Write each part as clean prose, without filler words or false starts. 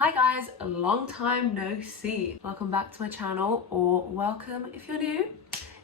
Hi guys, a long time no see. Welcome back to my channel, or welcome if you're new.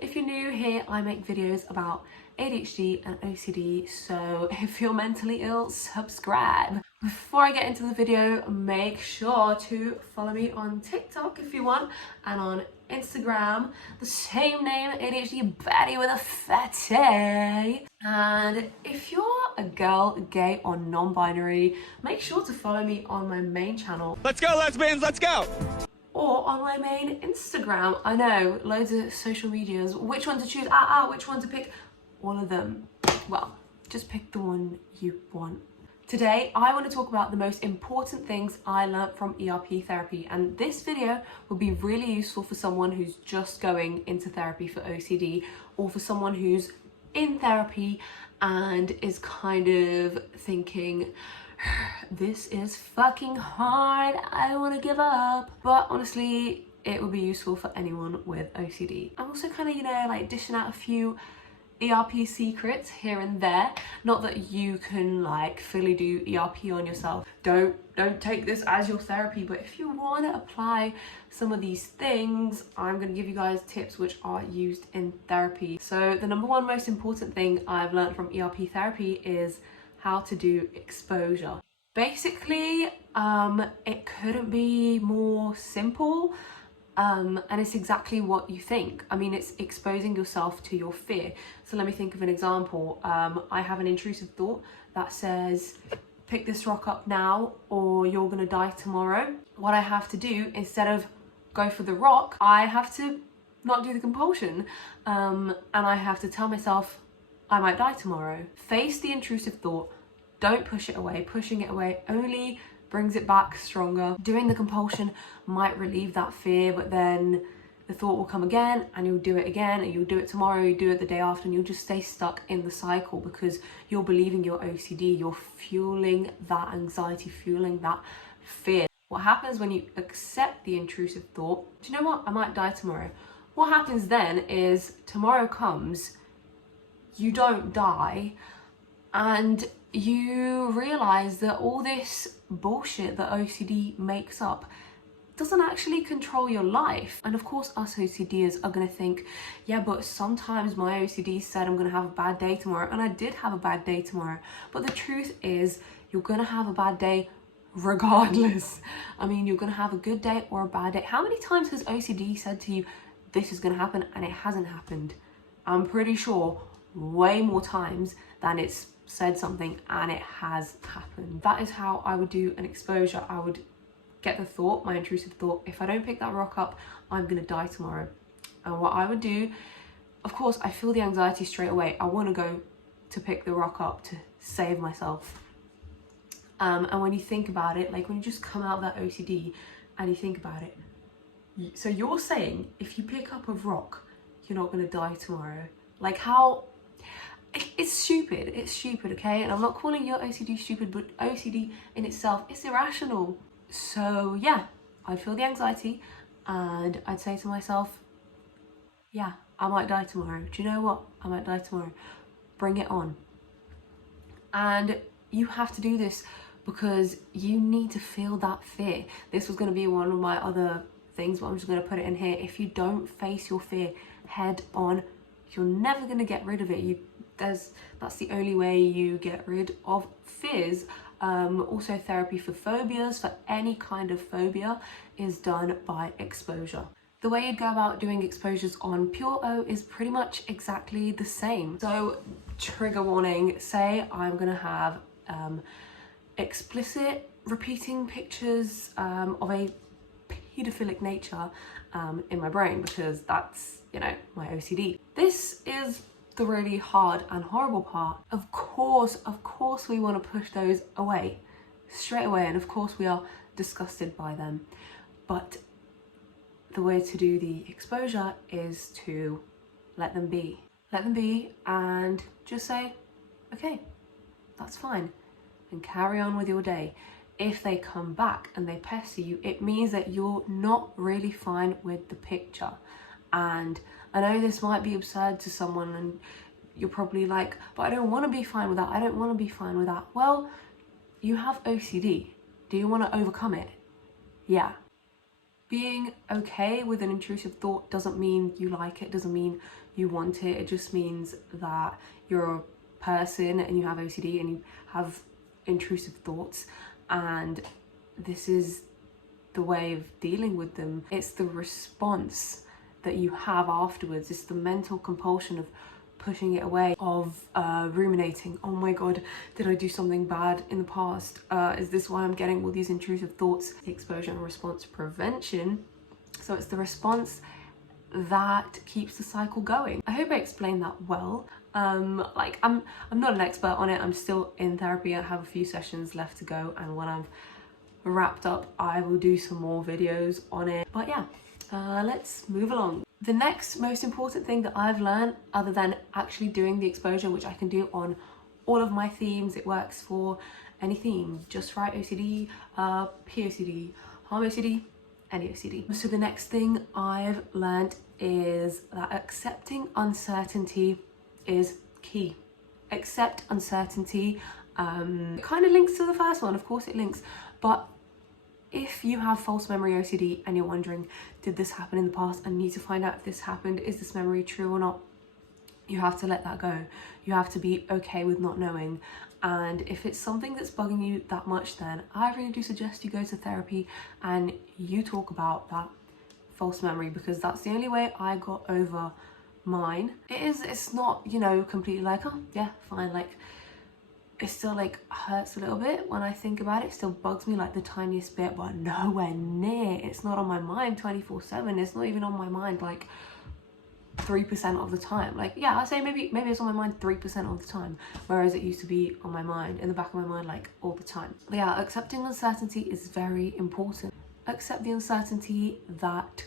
If you're new here, I make videos about ADHD and OCD, so if you're mentally ill, subscribe. Before I get into the video, make sure to follow me on TikTok if you want, and on Instagram, the same name, Adhdbaddie with a fat A. And if you're a girl, gay or non-binary, make sure to follow me on my main channel. Let's go, lesbians, let's go! Or on my main Instagram. I know, loads of social medias. Which one to choose? Which one to pick? All of them. Well, just pick the one you want. Today, I want to talk about the most important things I learnt from ERP therapy, and this video will be really useful for someone who's just going into therapy for OCD, or for someone who's in therapy and is kind of thinking, this is fucking hard, I want to give up. But honestly, it would be useful for anyone with OCD. I'm also kind of, like dishing out a few ERP secrets here and there. Not that you can like fully do ERP on yourself. Don't take this as your therapy, but if you want to apply some of these things, I'm going to give you guys tips which are used in therapy. So the number one most important thing I've learned from ERP therapy is how to do exposure. Basically, it couldn't be more simple. And it's exactly what you think. I mean, it's exposing yourself to your fear. So let me think of an example. I have an intrusive thought that says, pick this rock up now or you're gonna die tomorrow. What I have to do, instead of go for the rock, I have to not do the compulsion. And I have to tell myself, I might die tomorrow. Face the intrusive thought, don't push it away. Pushing it away only brings it back stronger. Doing the compulsion might relieve that fear, but then the thought will come again and you'll do it again, and you'll do it tomorrow, you do it the day after, and you'll just stay stuck in the cycle because you're believing your OCD, you're fueling that anxiety, fueling that fear. What happens when you accept the intrusive thought, do you know what, I might die tomorrow? What happens then is tomorrow comes, you don't die, and you realize that all this bullshit that OCD makes up doesn't actually control your life. And of course, us OCDers are going to think, yeah, but sometimes my OCD said I'm going to have a bad day tomorrow, and I did have a bad day tomorrow. But the truth is, you're going to have a bad day regardless. I mean, you're going to have a good day or a bad day. How many times has OCD said to you, this is going to happen, and it hasn't happened? I'm pretty sure way more times than it's said something and it has happened. That is how I would do an exposure. I would get the thought, my intrusive thought, if I don't pick that rock up, I'm gonna die tomorrow. And what I would do, of course, I feel the anxiety straight away. I want to go to pick the rock up to save myself. And when you think about it, like when you just come out of that OCD and you think about it, so you're saying if you pick up a rock, you're not gonna die tomorrow. Like how, it's stupid, okay? And I'm not calling your OCD stupid, but OCD in itself is irrational. So yeah, I'd feel the anxiety and I'd say to myself, yeah, I might die tomorrow. Do you know what? I might die tomorrow. Bring it on. And you have to do this because you need to feel that fear. This was going to be one of my other things, but I'm just going to put it in here. If you don't face your fear head on, you're never going to get rid of it. That's the only way you get rid of fears. Also, therapy for phobias, for any kind of phobia, is done by exposure. The way you'd go about doing exposures on Pure O is pretty much exactly the same. So, trigger warning, say I'm going to have explicit repeating pictures of a pedophilic nature in my brain, because that's, my OCD. This is the really hard and horrible part. Of course we want to push those away straight away, and of course we are disgusted by them, but the way to do the exposure is to let them be and just say, okay, that's fine, and carry on with your day. If they come back and they pester you, it means that you're not really fine with the picture. And I know this might be absurd to someone, and you're probably like, but I don't want to be fine with that. I don't want to be fine with that. Well, you have OCD. Do you want to overcome it? Yeah. Being okay with an intrusive thought doesn't mean you like it, doesn't mean you want it. It just means that you're a person and you have OCD and you have intrusive thoughts, and this is the way of dealing with them. It's the response that you have afterwards. It's the mental compulsion of pushing it away, of ruminating. Oh my god, did I do something bad in the past? Is this why I'm getting all these intrusive thoughts? Exposure and response prevention. So it's the response that keeps the cycle going. I hope I explained that well. Like I'm not an expert on it. I'm still in therapy. I have a few sessions left to go, and when I've wrapped up, I will do some more videos on it. But yeah, let's move along. The next most important thing that I've learned, other than actually doing the exposure, which I can do on all of my themes, it works for any theme, just right OCD, POCD, harm OCD, any OCD. So the next thing I've learned is that accepting uncertainty is key. Accept uncertainty. It kind of links to the first one, of course it links, but if you have false memory OCD and you're wondering, did this happen in the past? I need to find out if this happened. Is this memory true or not? You have to let that go. You have to be okay with not knowing. And if it's something that's bugging you that much, then I really do suggest you go to therapy and you talk about that false memory, because that's the only way I got over mine. It's not, you know, completely like, oh yeah, fine, like it still like hurts a little bit when I think about it. It still bugs me like the tiniest bit, but nowhere near. It's not on my mind 24/7. It's not even on my mind like 3% of the time. Like, yeah, I say maybe it's on my mind 3% of the time, whereas it used to be on my mind, in the back of my mind, like all the time. But yeah, accepting uncertainty is very important. Accept the uncertainty that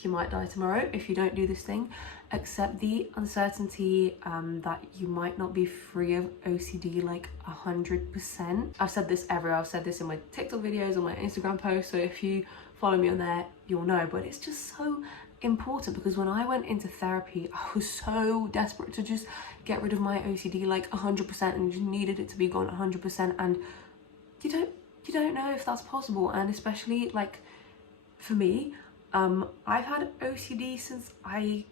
you might die tomorrow if you don't do this thing. Accept the uncertainty that you might not be free of OCD like 100%. I've said this everywhere. I've said this in my TikTok videos, on my Instagram posts, so if you follow me on there, you'll know. But it's just so important, because when I went into therapy, I was so desperate to just get rid of my OCD like 100%, and just needed it to be gone 100%, and you don't know if that's possible. And especially like for me, I've had OCD since I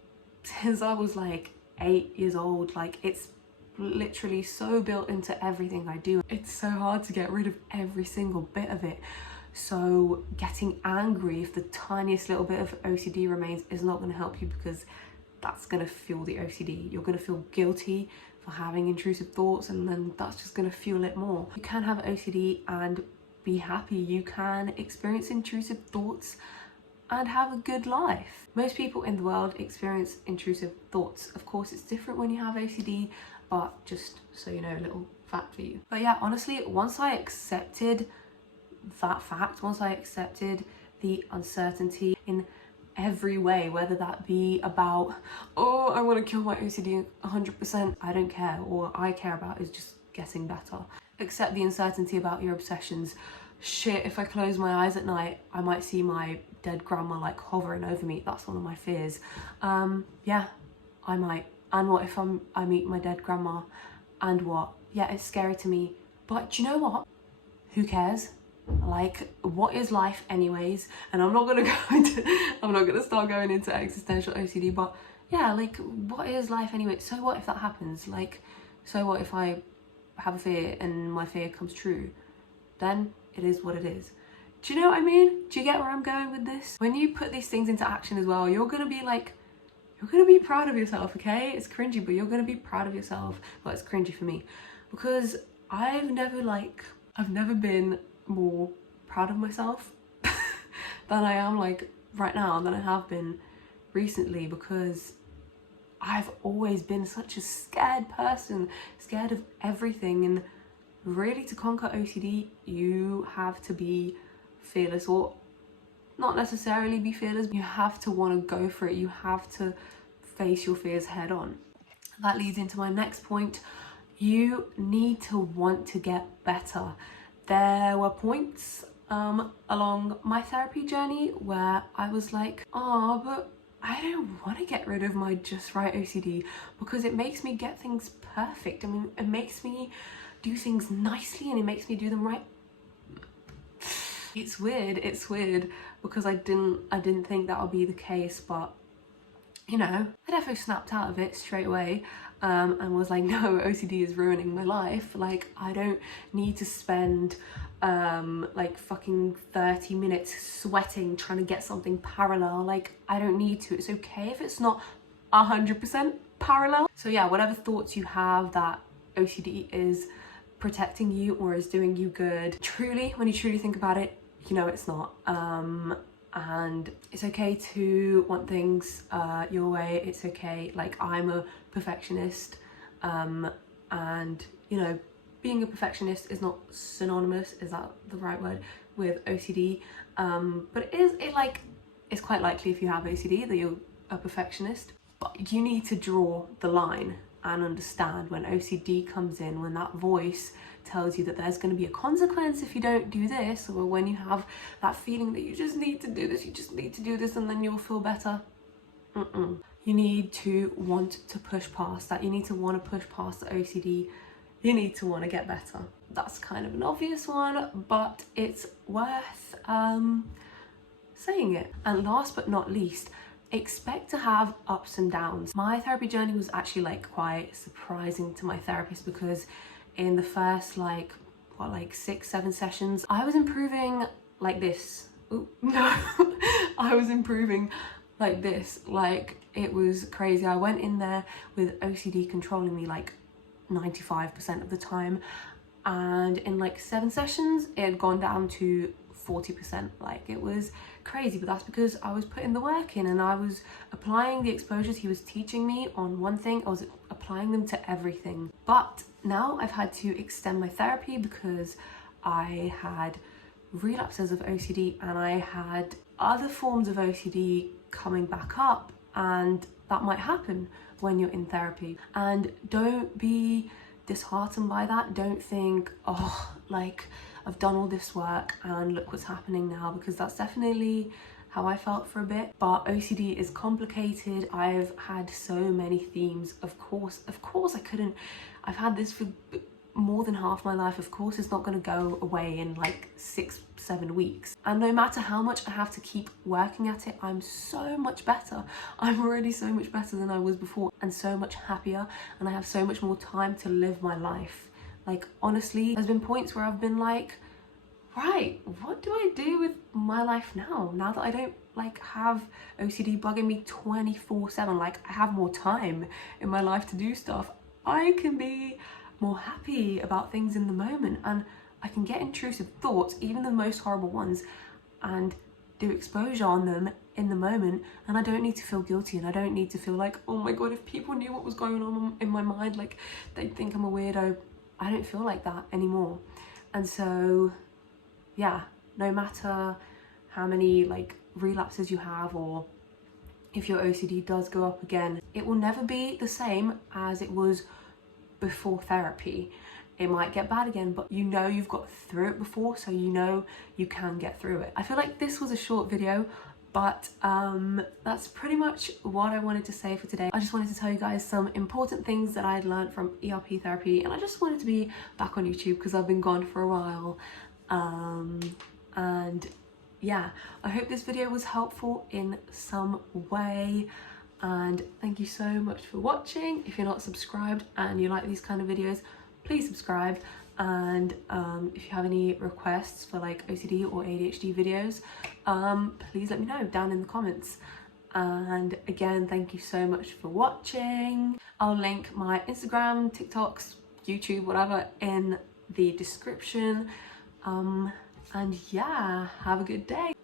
was like 8 years old. Like, it's literally so built into everything I do. It's so hard to get rid of every single bit of it. So getting angry if the tiniest little bit of OCD remains is not going to help you, because that's going to fuel the OCD. You're going to feel guilty for having intrusive thoughts, and then that's just going to fuel it more. You can have OCD and be happy. You can experience intrusive thoughts and have a good life. Most people in the world experience intrusive thoughts. Of course, it's different when you have OCD, but just so you know, a little fact for you. But yeah, honestly, once I accepted that fact, once I accepted the uncertainty in every way, whether that be about, oh, I want to kill my OCD 100%, I don't care. All I care about is just getting better. Accept the uncertainty about your obsessions. Shit, if I close my eyes at night, I might see my dead grandma like hovering over me. That's one of my fears. Yeah, I might. And what if I meet my dead grandma? And what? Yeah, it's scary to me. But do you know what? Who cares? Like, what is life anyways? And I'm not gonna start going into existential OCD, but yeah, like, what is life anyway? So what if that happens? Like, so what if I have a fear and my fear comes true? Then it is what it is. Do you know what I mean? Do you get where I'm going with this? When you put these things into action as well, you're gonna be proud of yourself, okay? It's cringy, but you're gonna be proud of yourself. Well, it's cringy for me, because I've never been more proud of myself than I am like right now, than I have been recently, because I've always been such a scared person, scared of everything. And really, to conquer OCD, you have to be fearless, or not necessarily be fearless, but you have to want to go for it. You have to face your fears head on. That leads into my next point. You need to want to get better. There were points along my therapy journey where I was like, oh, but I don't want to get rid of my just right OCD, because it makes me get things perfect. I mean, it makes me do things nicely, and it makes me do them right. It's weird because I didn't think that would be the case, but you know, I definitely snapped out of it straight away, and was like, no, OCD is ruining my life. Like, I don't need to spend like fucking 30 minutes sweating trying to get something parallel. Like, I don't need to. It's okay if it's not 100% parallel. So yeah, whatever thoughts you have that OCD is protecting you or is doing you good, truly, when you truly think about it, you know it's not. And it's okay to want things your way. It's okay. Like, I'm a perfectionist, and you know, being a perfectionist is not synonymous, is that the right word, with OCD, but it's quite likely if you have OCD that you're a perfectionist. But you need to draw the line and understand when OCD comes in, when that voice tells you that there's going to be a consequence if you don't do this, or when you have that feeling that you just need to do this, you just need to do this and then you'll feel better. You need to want to push past that. You need to want to push past the OCD. You need to want to get better. That's kind of an obvious one, but it's worth saying it. And last but not least, expect to have ups and downs. My therapy journey was actually like quite surprising to my therapist, because in the first like 6-7 sessions I was improving like this. Ooh, no. I was improving like this. Like, it was crazy. I went in there with OCD controlling me like 95% of the time, and in like 7 sessions it had gone down to 40%. Like, it was crazy, but that's because I was putting the work in and I was applying the exposures he was teaching me on one thing. I was applying them to everything. But now I've had to extend my therapy because I had relapses of OCD and I had other forms of OCD coming back up, and that might happen when you're in therapy. And don't be disheartened by that. Don't think, oh, like, I've done all this work and look what's happening now, because that's definitely how I felt for a bit. But OCD is complicated. I've had so many themes. Of course I couldn't, I've had this for more than half my life. Of course it's not going to go away in like 6-7 weeks. And no matter how much I have to keep working at it, I'm so much better. I'm already so much better than I was before, and so much happier, and I have so much more time to live my life. Like, honestly, there's been points where I've been like, right, what do I do with my life now that I don't like have OCD bugging me 24/7? Like, I have more time in my life to do stuff. I can be more happy about things in the moment, and I can get intrusive thoughts, even the most horrible ones, and do exposure on them in the moment, and I don't need to feel guilty, and I don't need to feel like, oh my god, if people knew what was going on in my mind, like, they'd think I'm a weirdo. I don't feel like that anymore. And so yeah, no matter how many like relapses you have, or if your OCD does go up again, it will never be the same as it was before therapy. It might get bad again, but you know you've got through it before, so you know you can get through it. I feel like this was a short video, but that's pretty much what I wanted to say for today. I just wanted to tell you guys some important things that I had learned from ERP therapy, and I just wanted to be back on YouTube because I've been gone for a while. And yeah, I hope this video was helpful in some way, and thank you so much for watching. If you're not subscribed and you like these kind of videos, please subscribe. And if you have any requests for like OCD or ADHD videos, please let me know down in the comments. And again, thank you so much for watching. I'll link my Instagram, TikToks, YouTube, whatever in the description. And yeah, have a good day.